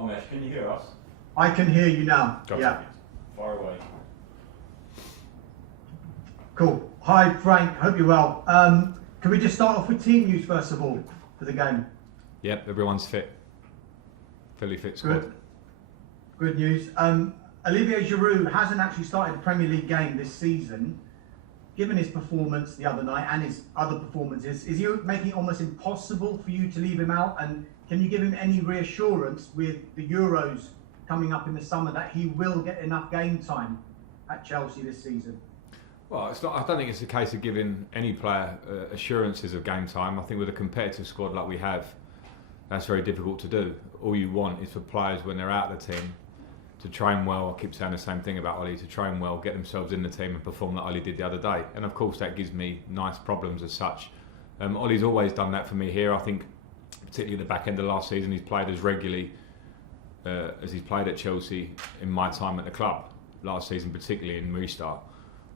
Domesh, can you hear us? I can hear you now. Gotcha. Yeah. Far away. Cool. Hi, Frank. Hope you're well. Can we just start off with team news first of all for the game? Yep, everyone's fit. Fully fit squad. Good news. Olivier Giroud hasn't actually started a Premier League game this season. Given his performance the other night and his other performances, is he making it almost impossible for you to leave him out? And can you give him any reassurance with the Euros coming up in the summer that he will get enough game time at Chelsea this season? Well, it's not. I don't think it's a case of giving any player assurances of game time. I think with a competitive squad like we have, that's very difficult to do. All you want is for players when they're out of the team to train well. I keep saying the same thing about Oli, to train well, get themselves in the team and perform like Oli did the other day. And of course that gives me nice problems as such. Oli's always done that for me here. I think particularly at the back end of last season he's played as regularly as he's played at Chelsea in my time at the club. Last season particularly in restart,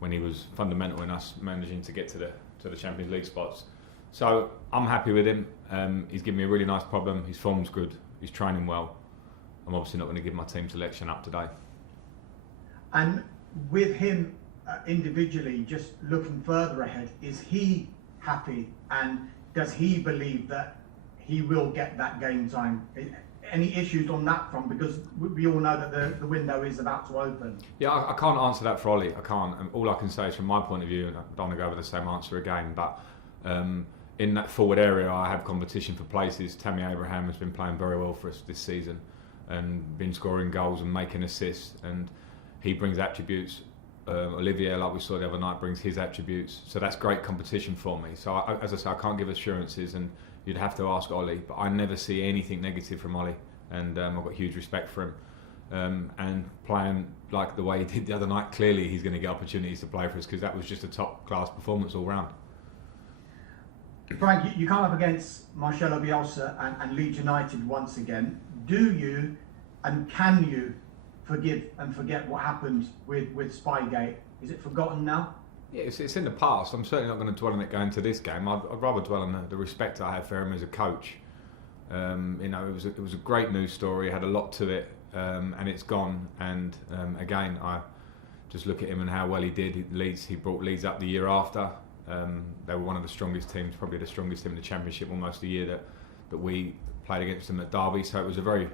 when he was fundamental in us managing to get to the Champions League spots. So I'm happy with him. He's given me a really nice problem. His form's good. He's training well. I'm obviously not going to give my team selection up today. And with him individually, just looking further ahead, is he happy and does he believe that he will get that game time? Any issues on that front? Because we all know that the window is about to open. Yeah, I can't answer that for Oli. I can't. All I can say is from my point of view, and I don't want to go over the same answer again, but in that forward area I have competition for places. Tammy Abraham has been playing very well for us this season and been scoring goals and making assists, and he brings attributes. Olivier, like we saw the other night, brings his attributes, so that's great competition for me. So as I say, I can't give assurances, and you'd have to ask Oli, but I never see anything negative from Oli, and I've got huge respect for him. And playing like the way he did the other night, clearly he's going to get opportunities to play for us, because that was just a top class performance all round. Frank, you come up against Marcelo Bielsa and Leeds United once again. Do you and can you forgive and forget what happened with Spygate? Is it forgotten now? Yeah, it's in the past. I'm certainly not going to dwell on it going to this game. I'd rather dwell on the respect I have for him as a coach. It was a great news story. It had a lot to it, and it's gone. And again, I just look at him and how well he did. Leeds, he brought Leeds up the year after. They were one of the strongest teams, probably the strongest team in the Championship almost the year that we played against them at Derby. So it was a very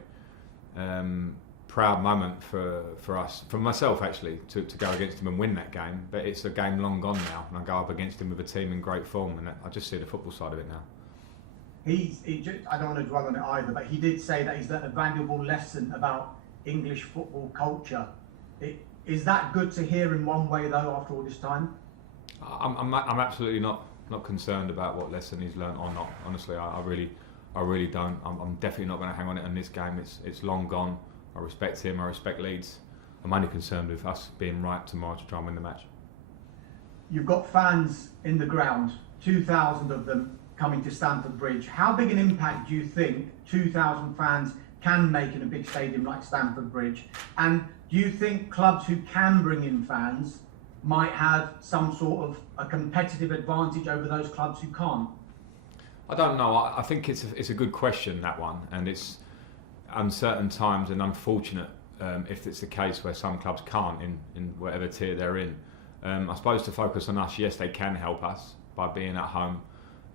proud moment for us, for myself actually, to go against him and win that game. But it's a game long gone now, and I go up against him with a team in great form, and I just see the football side of it now. I don't want to dwell on it either, but he did say that he's learned a valuable lesson about English football culture. Is that good to hear in one way though, after all this time? I'm absolutely not concerned about what lesson he's learned or not. Honestly, I really don't. I'm definitely not going to hang on it in this game. It's long gone. I respect him. I respect Leeds. I'm only concerned with us being right tomorrow to try and win the match. You've got fans in the ground, 2,000 of them coming to Stamford Bridge. How big an impact do you think 2,000 fans can make in a big stadium like Stamford Bridge? And do you think clubs who can bring in fans might have some sort of a competitive advantage over those clubs who can't? I don't know. I think it's a good question, that one, and it's uncertain times and unfortunate if it's the case where some clubs can't in whatever tier they're in. I suppose to focus on us, yes, they can help us by being at home,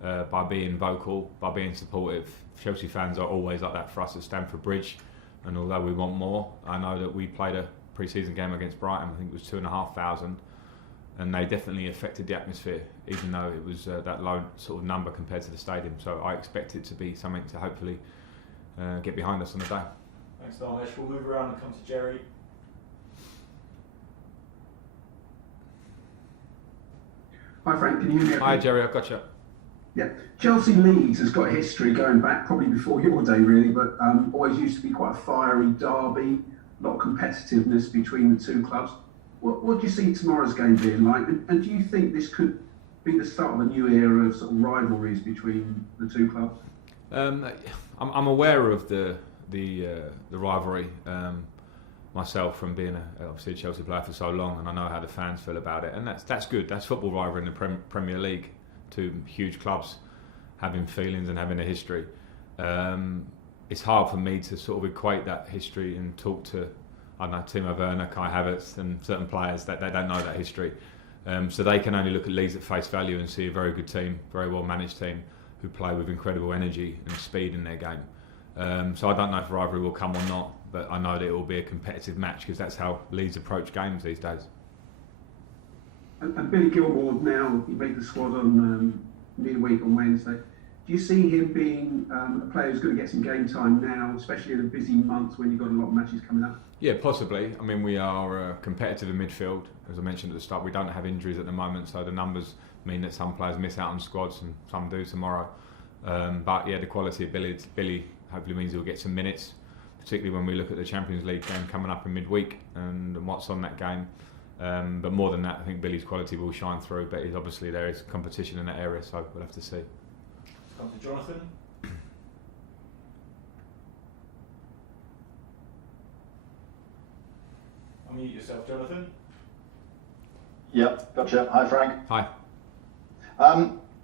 by being vocal, by being supportive. Chelsea fans are always like that for us at Stamford Bridge, and although we want more, I know that we played a pre-season game against Brighton. I think it was 2,500. And they definitely affected the atmosphere, even though it was that low sort of number compared to the stadium. So I expect it to be something to hopefully get behind us on the day. Thanks, Domesh. We'll move around and come to Jerry. Hi Frank, can you hear me? Hi Jerry, I've got you. Yeah, Chelsea Leeds has got a history going back probably before your day really, but always used to be quite a fiery derby, a lot of competitiveness between the two clubs. What do you see tomorrow's game being like, and do you think this could be the start of a new era of sort of rivalries between the two clubs? I'm aware of the rivalry myself from being obviously a Chelsea player for so long, and I know how the fans feel about it, and that's good. That's football rivalry in the Premier League, two huge clubs having feelings and having a history. it's hard for me to sort of equate that history and talk to, I don't know, Timo Werner, Kai Havertz and certain players that they don't know that history. So they can only look at Leeds at face value and see a very good team, very well managed team who play with incredible energy and speed in their game. So I don't know if rivalry will come or not, but I know that it will be a competitive match because that's how Leeds approach games these days. And Billy Gilmour now, he made the squad on midweek on Wednesday. Do you see him being a player who's going to get some game time now, especially in a busy month when you've got a lot of matches coming up? Yeah, possibly. I mean, we are competitive in midfield. As I mentioned at the start, we don't have injuries at the moment, so the numbers mean that some players miss out on squads and some do tomorrow. But yeah, the quality of Billy hopefully means he'll get some minutes, particularly when we look at the Champions League game coming up in midweek and what's on that game. But more than that, I think Billy's quality will shine through, but obviously there is competition in that area, so we'll have to see. Come to Jonathan. Unmute yourself, Jonathan. Yep, gotcha. Hi, Frank. Hi.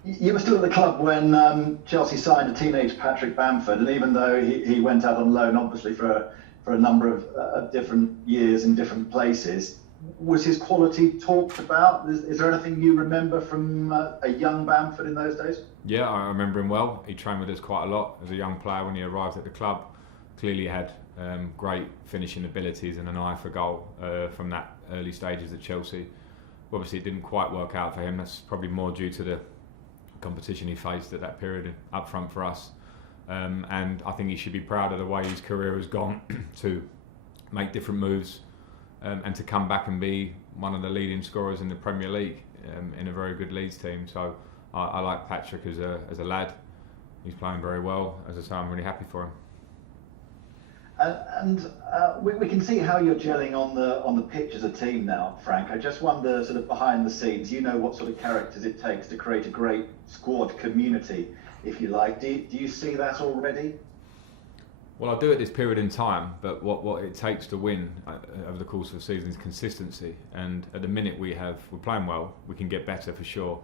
You were still at the club when Chelsea signed a teenage Patrick Bamford, and even though he went out on loan, obviously for a number of different years in different places, was his quality talked about? Is there anything you remember from a young Bamford in those days? Yeah, I remember him well. He trained with us quite a lot as a young player when he arrived at the club. Clearly had great finishing abilities and an eye for goal from that early stages at Chelsea. Obviously it didn't quite work out for him. That's probably more due to the competition he faced at that period up front for us. And I think he should be proud of the way his career has gone to make different moves and to come back and be one of the leading scorers in the Premier League in a very good Leeds team. So I like Patrick as a lad. He's playing very well. As I say, I'm really happy for him. We can see how you're gelling on the pitch as a team now, Frank. I just wonder, sort of behind the scenes, you know what sort of characters it takes to create a great squad community, if you like. Do you see that already? Well, I do at this period in time, but what it takes to win over the course of a season is consistency. And at the minute we're playing well. We can get better for sure.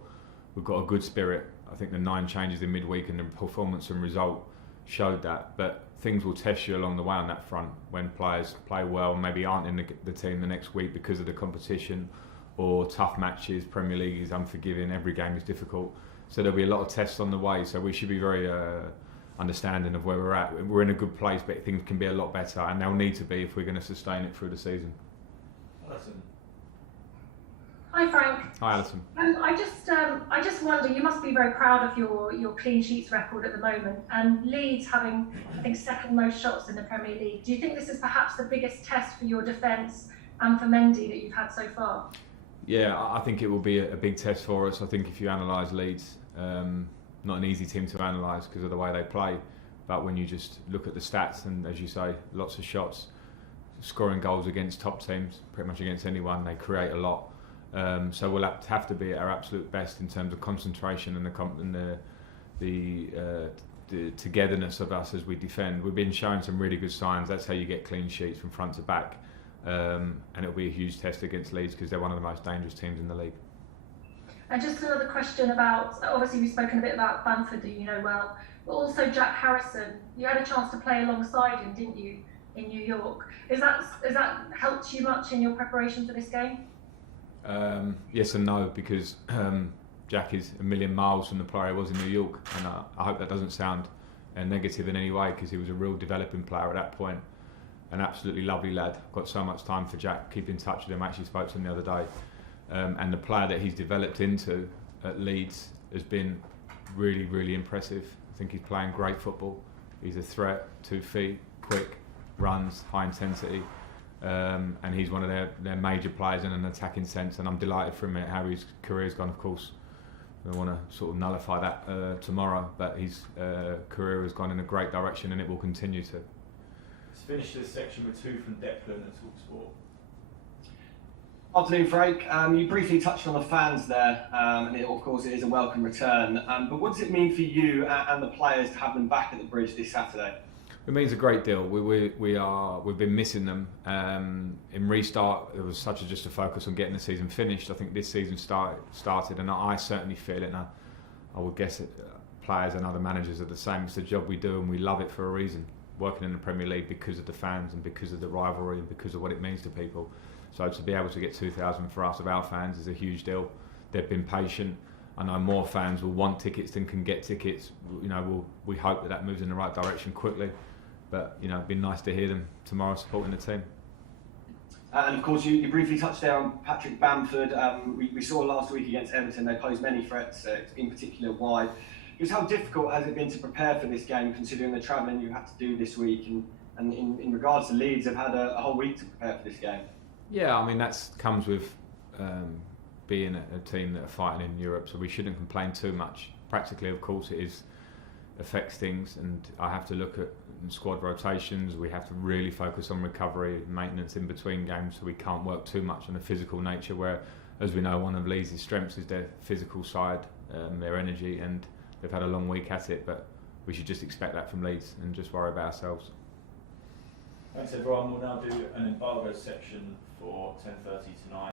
We've got a good spirit. I think the 9 changes in midweek and the performance and result showed that. But things will test you along the way on that front when players play well, maybe aren't in the team the next week because of the competition or tough matches. Premier League is unforgiving. Every game is difficult. So there'll be a lot of tests on the way. So we should be very understanding of where we're at. We're in a good place, but things can be a lot better, and they'll need to be if we're going to sustain it through the season. Alison. Hi, Frank. Hi, Alison. I just wonder, you must be very proud of your clean sheets record at the moment, and Leeds having, I think, second most shots in the Premier League. Do you think this is perhaps the biggest test for your defence and for Mendy that you've had so far? Yeah, I think it will be a big test for us. I think if you analyse Leeds, not an easy team to analyse because of the way they play, but when you just look at the stats and, as you say, lots of shots, scoring goals against top teams, pretty much against anyone, they create a lot. So we'll have to be at our absolute best in terms of concentration and the togetherness of us as we defend. We've been showing some really good signs. That's how you get clean sheets from front to back, and it'll be a huge test against Leeds because they're one of the most dangerous teams in the league. And just another question about, obviously we've spoken a bit about Bamford, that you know well, but also Jack Harrison. You had a chance to play alongside him, didn't you, in New York? Has that helped you much in your preparation for this game? Yes and no, because Jack is a million miles from the player he was in New York, and I hope that doesn't sound negative in any way, because he was a real developing player at that point. An absolutely lovely lad. Got so much time for Jack, keep in touch with him. I actually spoke to him the other day. And the player that he's developed into at Leeds has been really, really impressive. I think he's playing great football. He's a threat, 2 feet, quick, runs, high intensity. And he's one of their major players in an attacking sense, and I'm delighted for him at how his career's gone. Of course, I want to sort of nullify that tomorrow, but his career has gone in a great direction, and it will continue to. Let's finish this section with 2 from Declan and TalkSport. Afternoon, Frank. You briefly touched on the fans there, and of course it is a welcome return. But what does it mean for you and the players to have them back at the Bridge this Saturday? It means a great deal. We've been missing them. In restart, there was just a focus on getting the season finished. I think this season started, and I certainly feel it. And I would guess that players and other managers are the same. It's the job we do, and we love it for a reason. working in the Premier League because of the fans and because of the rivalry and because of what it means to people. So to be able to get 2,000 for us of our fans is a huge deal. They've been patient. I know more fans will want tickets than can get tickets. We hope that moves in the right direction quickly. But it'd be nice to hear them tomorrow supporting the team. And of course, you briefly touched there on Patrick Bamford. We saw last week against Everton, they posed many threats, in particular wide. Just how difficult has it been to prepare for this game, considering the travelling you had to do this week? And in regards to Leeds, they've had a whole week to prepare for this game. Yeah, I mean, that comes with being a team that are fighting in Europe, so we shouldn't complain too much. Practically, of course, it affects things, and I have to look at squad rotations. We have to really focus on recovery and maintenance in between games, so we can't work too much on the physical nature, where, as we know, one of Leeds' strengths is their physical side, their energy, and they've had a long week at it, but we should just expect that from Leeds and just worry about ourselves. Thanks everyone. We'll now do an embargo section for 10:30 tonight.